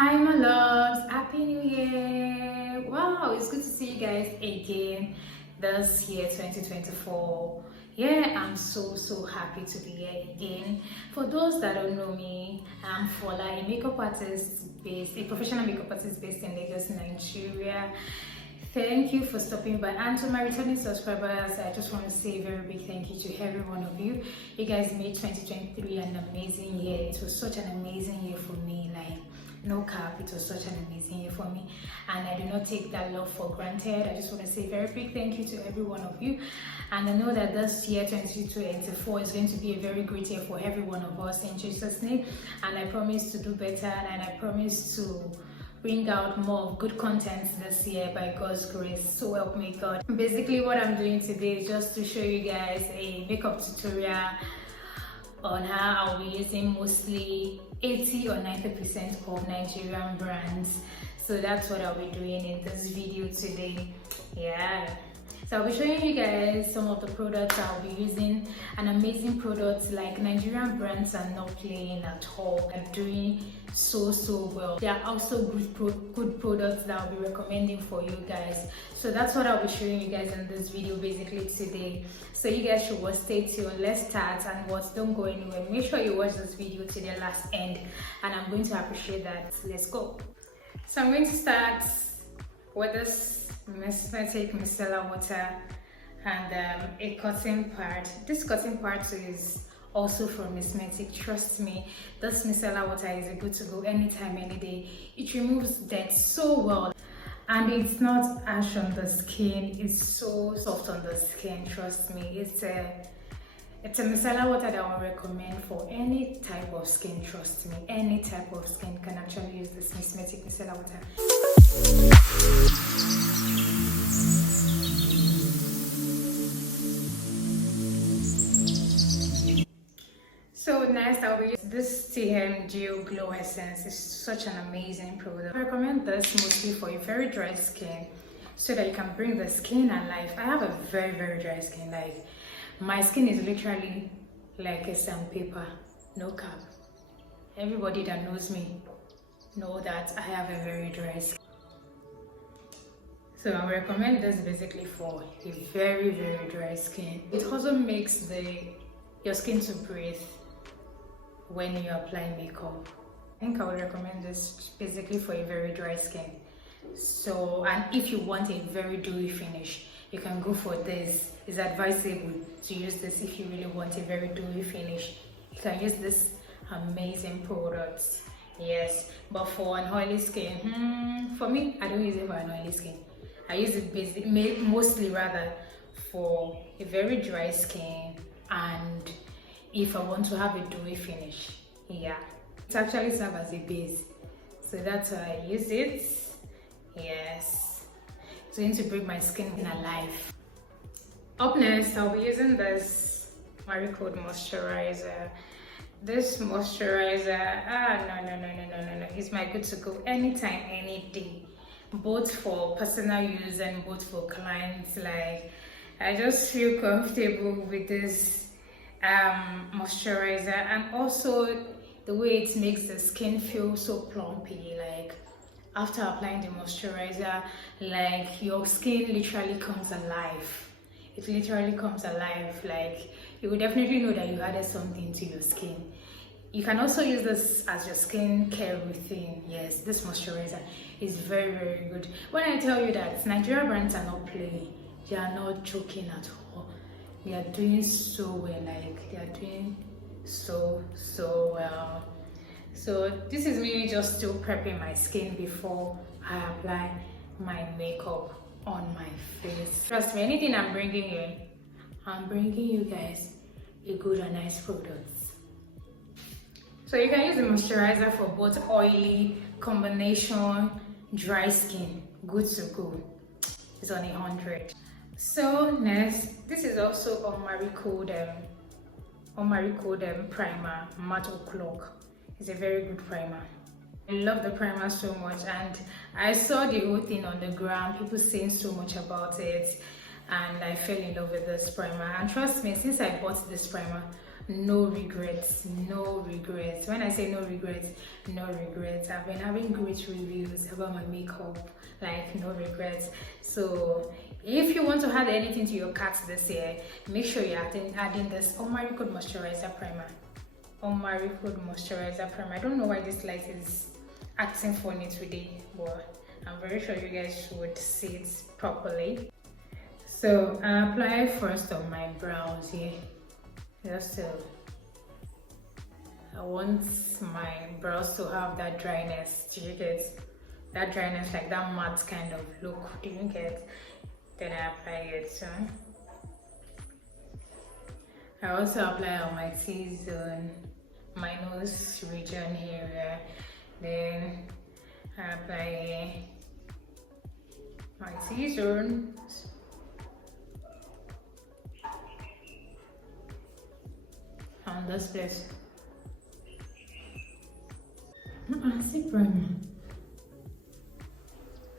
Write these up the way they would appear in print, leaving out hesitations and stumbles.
Hi my loves, happy new year. Wow, it's good to see you guys again this year 2024. Yeah, I'm so happy to be here again. For those that don't know me, I'm Fola, a makeup artist based, a professional makeup artist based in Lagos, Nigeria. Thank you for stopping by, and to my returning subscribers, I just want to say a very big thank you to every one of you. You guys made 2023 an amazing year. It was such an amazing year for me, like no cap, it was such an amazing year for me, and I do not take that love for granted. I just want to say a very big thank you to every one of you, and I know that this year 2024 is going to be a very great year for every one of us in Jesus' name, and I promise to do better, and I promise to bring out more of good content this year by God's grace. So help me God. Basically what I'm doing today is just to show you guys a makeup tutorial on how I'll be using mostly 80 or 90% of Nigerian brands. So that's what I'll be doing in this video today. Yeah, so I'll be showing you guys some of the products I'll be using, and amazing products. Like, Nigerian brands are not playing at all. They're doing so well. There are also good products that I'll be recommending for you guys. So that's what I'll be showing you guys in this video basically today. So you guys should watch, stay tuned. Let's start, and don't go anywhere. Make sure you watch this video to the last end, and I'm going to appreciate that. Let's go. So I'm going to start with this Msmetic micellar water and a cotton pad. This cotton pad is also from Msmetic. Trust me, this micellar water is a good to go anytime, any day. It removes dirt so well, and it's not harsh on the skin. It's so soft on the skin. Trust me, it's a micellar water that I would recommend for any type of skin. Trust me, any type of skin can actually use this Msmetic micellar water. So next I'll be using this Gel Glow Essence. It's such an amazing product. I recommend this mostly for a very dry skin, so that you can bring the skin alive. I have a very dry skin. Like, my skin is literally like a sandpaper, no cap. Everybody that knows me know that I have a very dry skin. So I recommend this basically for a very dry skin. It also makes your skin to breathe when you apply makeup. I think I would recommend this basically for a very dry skin. So, and if you want a very dewy finish, you can go for this. It's advisable to use this if you really want a very dewy finish. You can use this amazing product. Yes, but for an oily skin, for me, I don't use it for an oily skin. I use it mostly rather for a very dry skin, and if I want to have a dewy finish. Yeah, it actually serves as a base, so that's why I use it. Yes, it's going to bring my skin alive. Up next, I'll be using this Omaricode moisturizer. This moisturizer, no, it's my good to go anytime, any day, both for personal use and both for clients. Like, I just feel comfortable with this moisturizer, and also the way it makes the skin feel so plumpy. Like, after applying the moisturizer, like, your skin literally comes alive. It literally comes alive. Like, you will definitely know that you added something to your skin. You can also use this as your skin care routine. Yes, this moisturizer is very good. When I tell you that Nigerian brands are not playing, they are not joking at all. They are doing so well. Like, they are doing so well. So this is me just still prepping my skin before I apply my makeup on my face. Trust me, anything I'm bringing you guys a good and nice product. So you can use the moisturizer for both oily, combination, dry skin. Good to go. It's on 100. So next, this is also Omaricode primer, matte clock. It's a very good primer. I love the primer so much, and I saw the whole thing on the gram, people saying so much about it, and I fell in love with this primer. And trust me, since I bought this primer, no regrets, no regrets. When I say no regrets, no regrets. I've been having great reviews about my makeup, like no regrets. So if you want to add anything to your cart this year, make sure you're adding this Omaricode moisturizer primer. Omaricode moisturizer primer. I don't know why this light is acting funny today, but I'm very sure you guys would see it properly. So I apply first on my brows here. Just so I want my brows to have that dryness. Do you get that dryness, like that matte kind of look? Do you get? Then I apply it. So I also apply on my T-zone, my nose region area. Then I apply my T-zone. On this place. See primer.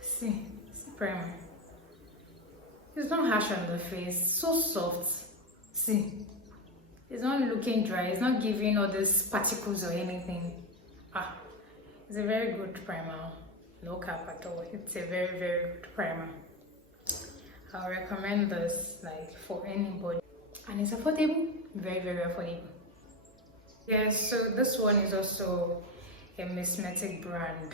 See primer. It's not harsh on the face, so soft. See, it's not looking dry, it's not giving all these particles or anything. It's a very good primer. No cap at all. It's a very, very good primer. I'll recommend this like for anybody. And it's affordable, very, very affordable. Yes, so this one is also a Msmetic brand.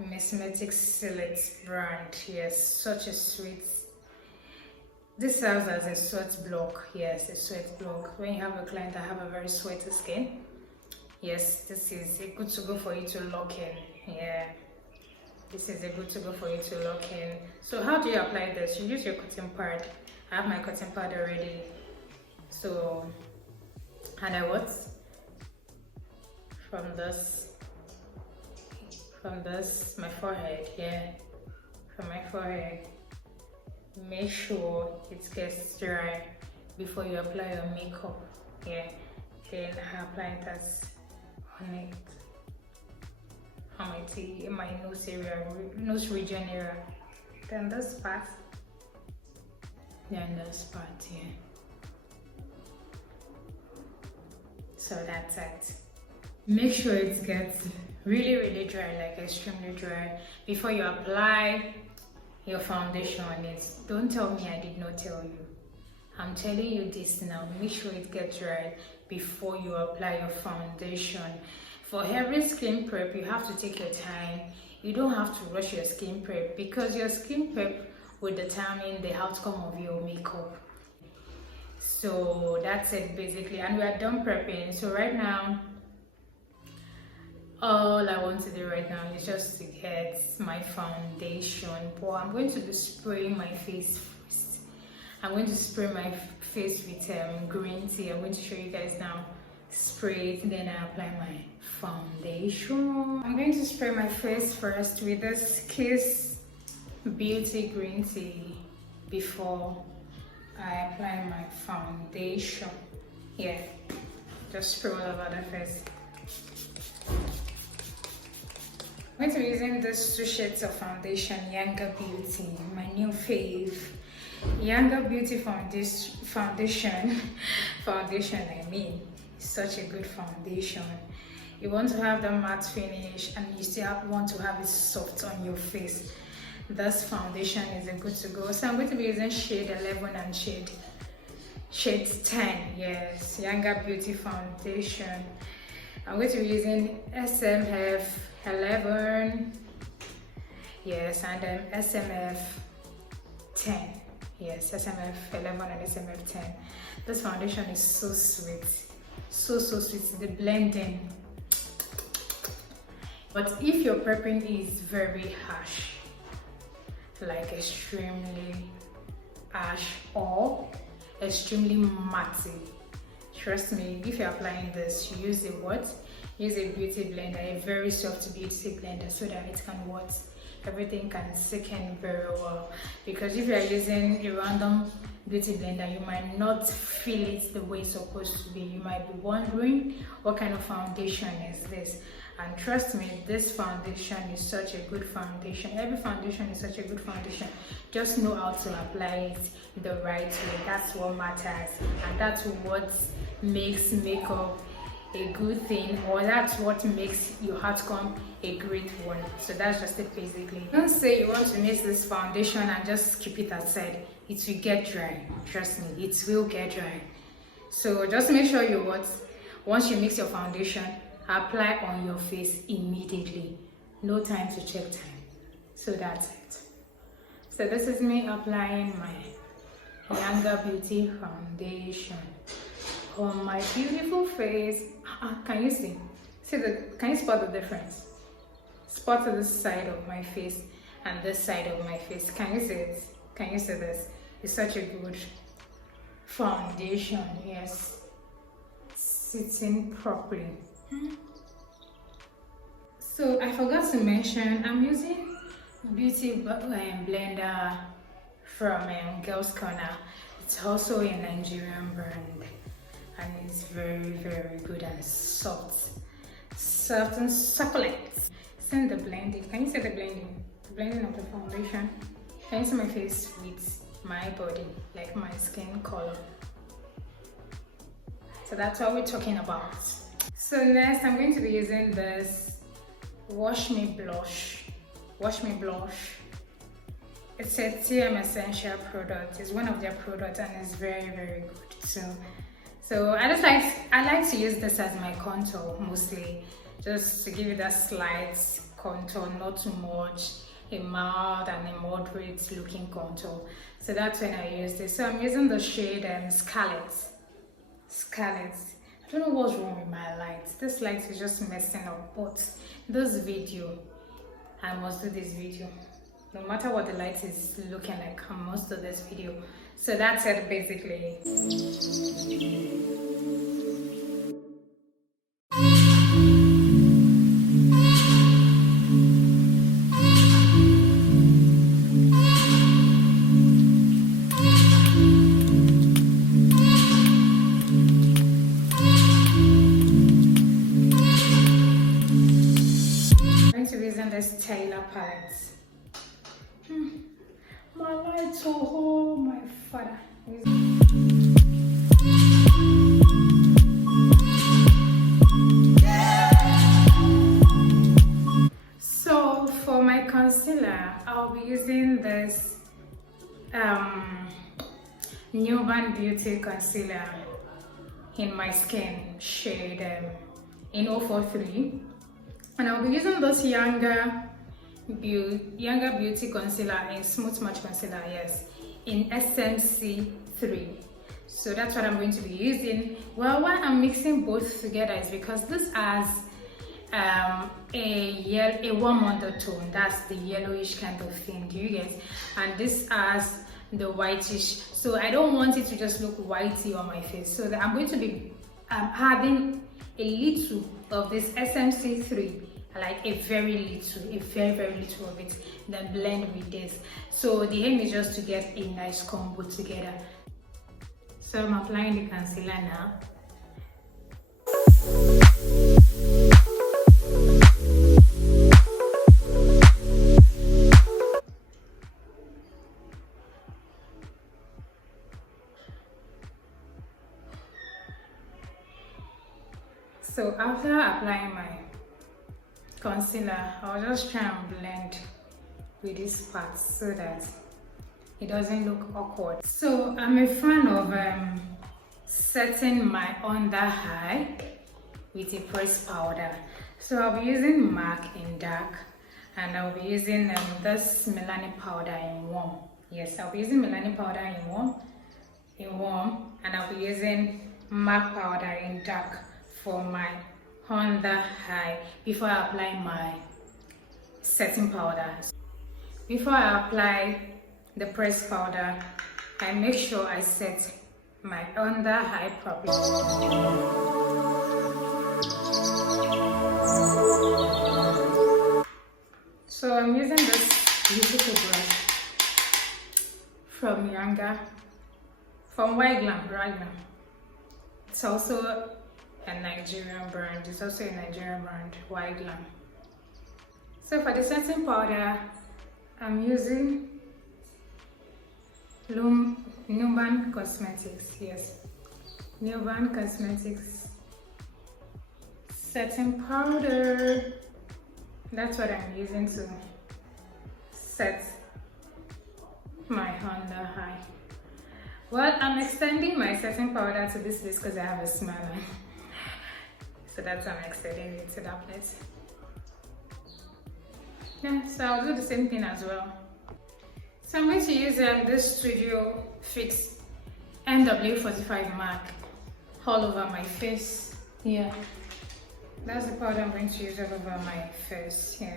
Msmetic Select brand. Yes, such a sweet. This serves as a sweat block. Yes, a sweat block. When you have a client that have a very sweaty skin, yes, this is a good to go for you to lock in. Yeah, this is a good to go for you to lock in. So how do you apply this? You use your cotton pad. I have my cotton pad already. So, and I what? From this, my forehead, yeah, from my forehead. Make sure it gets dry before you apply your makeup, yeah. Then I apply it on my in my nose area, nose region area. Then this part, yeah. So that's it. Make sure it gets really, really dry, like extremely dry, before you apply your foundation on it. Don't tell me I did not tell you. I'm telling you this now. Make sure it gets dry before you apply your foundation. For every skin prep, you have to take your time. You don't have to rush your skin prep, because your skin prep will determine the outcome of your makeup. So that's it basically, and we are done prepping. So right now, all I want to do right now is just to get my foundation. But I'm going to be spraying my face first. I'm going to spray my face with green tea. I'm going to show you guys now. Spray it, then I apply my foundation. I'm going to spray my face first with this Kiss Beauty green tea before I apply my foundation. Yeah, just spray all over the face. I'm going to be using these two shades of foundation, Yanga Beauty, my new fave. Yanga Beauty foundation, I mean, such a good foundation. You want to have the matte finish and you still want to have it soft on your face. This foundation is a good to go. So I'm going to be using shade 11 and shade 10. Yes, Yanga Beauty foundation. I'm going to be using SMF 11, yes, and then SMF 10. Yes, SMF 11 and SMF 10. This foundation is so sweet, so sweet. The blending. But if your prepping is very harsh, like extremely harsh or extremely matte, trust me, if you're applying this, you use a what? Use a beauty blender, a very soft beauty blender, so that it can what? Everything can sink in very well. Because if you're using a random beauty blender, you might not feel it the way it's supposed to be. You might be wondering, what kind of foundation is this? And trust me, this foundation is such a good foundation. Every foundation is such a good foundation. Just know how to apply it the right way. That's what matters, and that's what makes makeup a good thing, or that's what makes your outcome a great one. So that's just it basically. Don't say you want to mix this foundation and just keep it aside. It will get dry. Trust me, it will get dry. So just make sure once you mix your foundation, apply on your face immediately. No time to check time. So that's it. So this is me applying my Yanga Beauty foundation on my beautiful face. Can you see? Can you spot the difference? Spot this side of my face and this side of my face. Can you see it? Can you see this? It's such a good foundation. Yes, sitting properly. So I forgot to mention, I'm using Beauty Blender from Girls Corner. It's also a Nigerian brand, and it's very, very good and soft and succulent. Send the blending. Can you see the blending? The blending of the foundation. Can you see my face with my body, like my skin color? So that's what we're talking about. So next, I'm going to be using this Wash Me Blush. It's a TM Essential product. It's one of their products, and it's very, very good. So I like to use this as my contour mostly, just to give it that slight contour, not too much, a mild and a moderate looking contour. So that's when I use this. So I'm using the shade Scarlet. I don't know what's wrong with my light. This light is just messing up, but this video, I must do this video. No matter what the light is looking like, I must do this video. So that's it basically. This Tehilla palette. My lights, oh my father. So for my concealer, I'll be using this Nuban Beauty concealer in my skin shade in 043. And I'll be using this Yanga Beauty concealer in Smooth Match Concealer, yes, in SMC3. So that's what I'm going to be using. Well, why I'm mixing both together is because this has a warm undertone. That's the yellowish kind of thing. Do you get? And this has the whitish. So I don't want it to just look whitey on my face. So I'm going to be adding a little of this SMC3, like a very, very little of it, then blend with this. So the aim is just to get a nice combo together. So I'm applying the concealer now. So after applying my concealer, I'll just try and blend with this part so that it doesn't look awkward. So I'm a fan of setting my under eye with a pressed powder. So I'll be using MAC in dark, and I'll be using this Melanin powder in warm. Yes, I'll be using Melanin powder in warm, and I'll be using MAC powder in dark for my under eye before I apply my setting powder. Before I apply the pressed powder, I make sure I set my under eye properly. So I'm using this beautiful brush from Yanga, from Right Glam. It's also a Nigerian brand. It's also a Nigerian brand, White Glam. So for the setting powder, I'm using Nuban Cosmetics. Yes, Nuban Cosmetics setting powder. That's what I'm using to set my under eye. Well, I'm extending my setting powder to this list because I have a smile on. So that's why I'm extending it to that place. Yeah, so I'll do the same thing as well. So I'm going to use this Studio Fix NW45 MAC all over my face. Yeah, that's the powder I'm going to use all over my face. Yeah.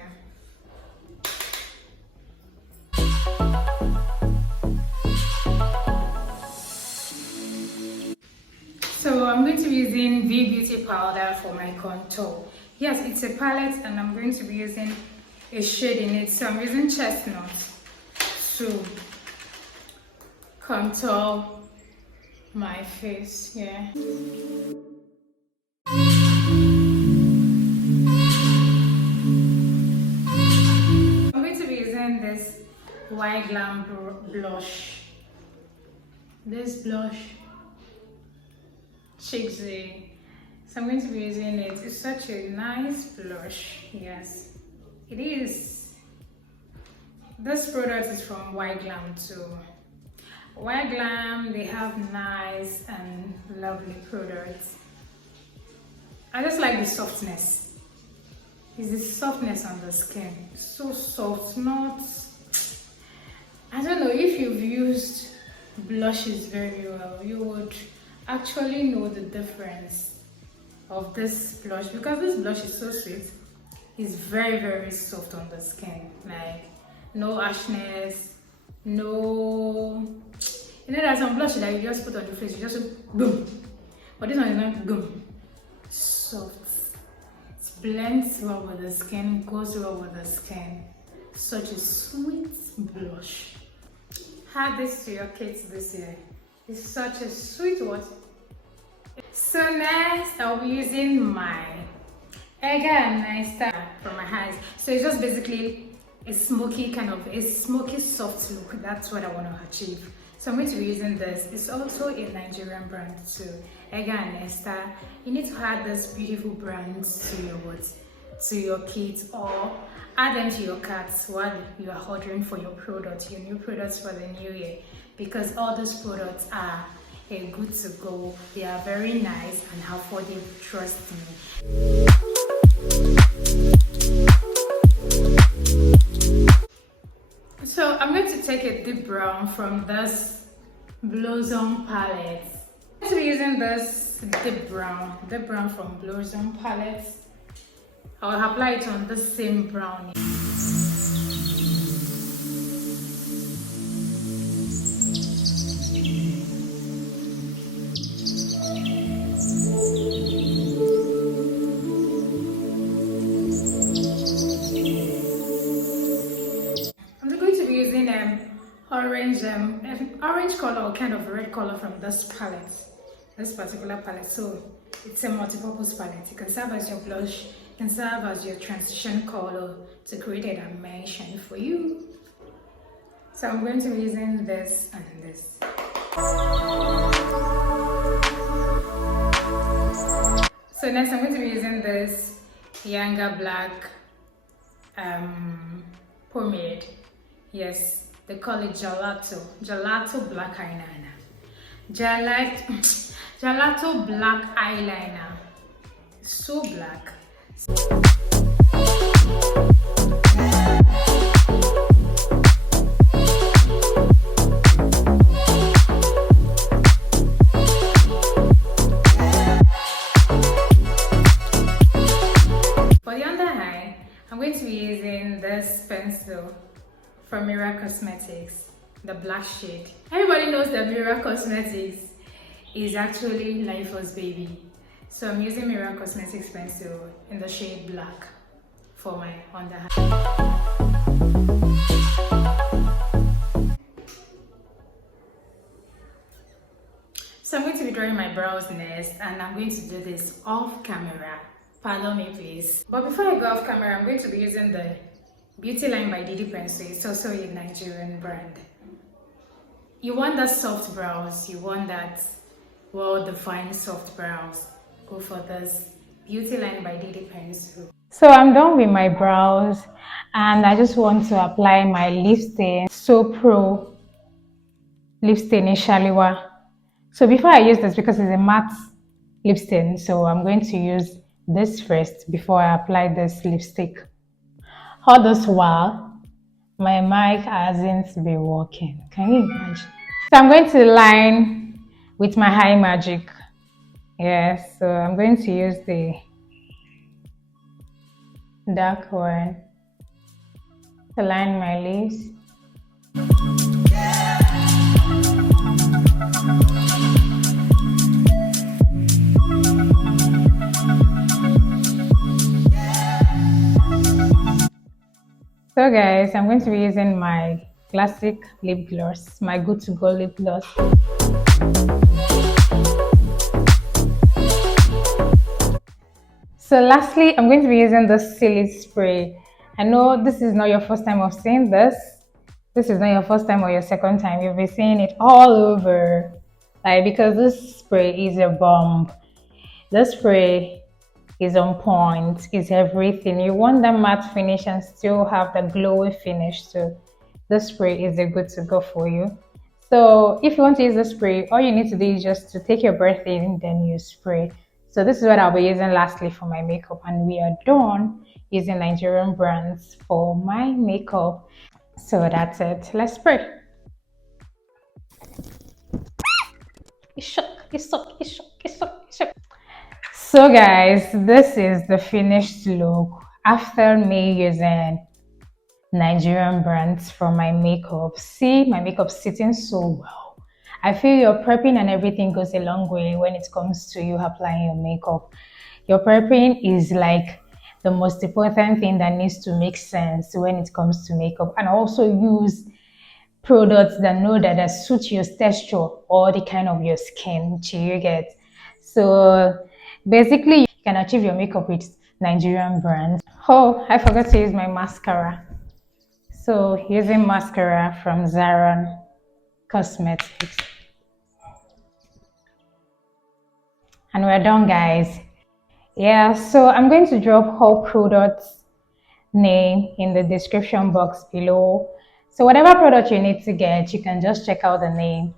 So I'm going to be using V Beauty powder for my contour. Yes, it's a palette and I'm going to be using a shade in it. So I'm using Chestnut to contour my face. Yeah. I'm going to be using this White Glam blush. This blush, Chicksy. So I'm going to be using it. It's such a nice blush. Yes, it is. This product is from White Glam too. White Glam, they have nice and lovely products. I just like the softness. It's the softness on the skin. It's so soft, not... I don't know, if you've used blushes very well, you would actually know the difference of this blush, because this blush is so sweet. It's very, very soft on the skin. Like, no harshness, no... You know, there's some blush that you just put on your face, you just boom. But this one is not boom. Soft. It blends well with the skin, goes well with the skin. Such a sweet blush. Add this to your kits this year. It's such a sweet one. So next, I'll be using my Yanga Nice for my eyes. So it's just basically a smoky soft look. That's what I want to achieve. So I'm going to be using this. It's also a Nigerian brand too, Yanga Nice. You need to add this beautiful brands to your kit, or add them to your carts while you are ordering for your product, your new products for the new year, because all these products are good to go. They are very nice and affordable, trust me. So I'm going to take a deep brown from this Blossom palette. I'm going to be using this deep brown from Blossom palette. I'll apply it on the same brown. I'm going to be using orange color or kind of red color from this palette, this particular palette. So it's a multi-purpose palette. You can serve as your blush, can serve as your transition color to create a dimension for you. So I'm going to be using this and this. So next I'm going to be using this Yanga black pomade. Yes, they call it gelato black eyeliner. Gelato black eyeliner. So black. For the under eye, I'm going to be using this pencil from Merak Cosmetics, the black shade. Everybody knows that Merak Cosmetics is actually Life's baby. So I'm using Merak Cosmetics pencil in the shade black for my under eye. So I'm going to be drawing my brows next, and I'm going to do this off camera. Pardon me, please. But before I go off camera, I'm going to be using the Beautylinebydidi pencil. It's also a Nigerian brand. You want that soft brows, you want that well-defined soft brows, go for this Beautylinebydidi pencil. So I'm done with my brows, and I just want to apply my lip stain, So Pro lip stain in Shalewa. So before I use this, because it's a matte lip stain, so I'm going to use this first before I apply this lipstick. All this while, my mic hasn't been working. Can you imagine? So I'm going to line with my Imagic. Yes, so I'm going to use the dark one to line my lips. So guys, I'm going to be using my classic lip gloss, my go-to-go lip gloss. So lastly, I'm going to be using the Silly Spray. I know this is not your first time of seeing this. This is not your first time or your second time. You'll be seeing it all over. Like, because this spray is a bomb. This spray is on point, is everything. You want that matte finish and still have the glowy finish, so this spray is a good to go for you. So if you want to use the spray, all you need to do is just to take your breath in, then you spray. So this is what I'll be using lastly for my makeup, and we are done using Nigerian brands for my makeup. So that's it. Let's spray. So guys, this is the finished look after me using Nigerian brands for my makeup. See, my makeup sitting so well. I feel your prepping and everything goes a long way when it comes to you applying your makeup. Your prepping is like the most important thing that needs to make sense when it comes to makeup, and also use products that suit your texture or the kind of your skin. You get? So basically, you can achieve your makeup with Nigerian brands. Oh, I forgot to use my mascara. So using mascara from Zara Cosmetics. And we're done, guys. Yeah, so I'm going to drop all products name in the description box below. So whatever product you need to get, you can just check out the name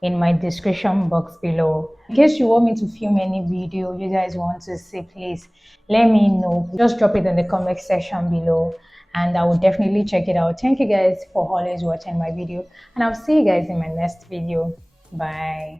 in my description box below. In case you want me to film any video you guys want to see, please let me know. Just drop it in the comment section below and I will definitely check it out. Thank you guys for always watching my video, and I'll see you guys in my next video. Bye.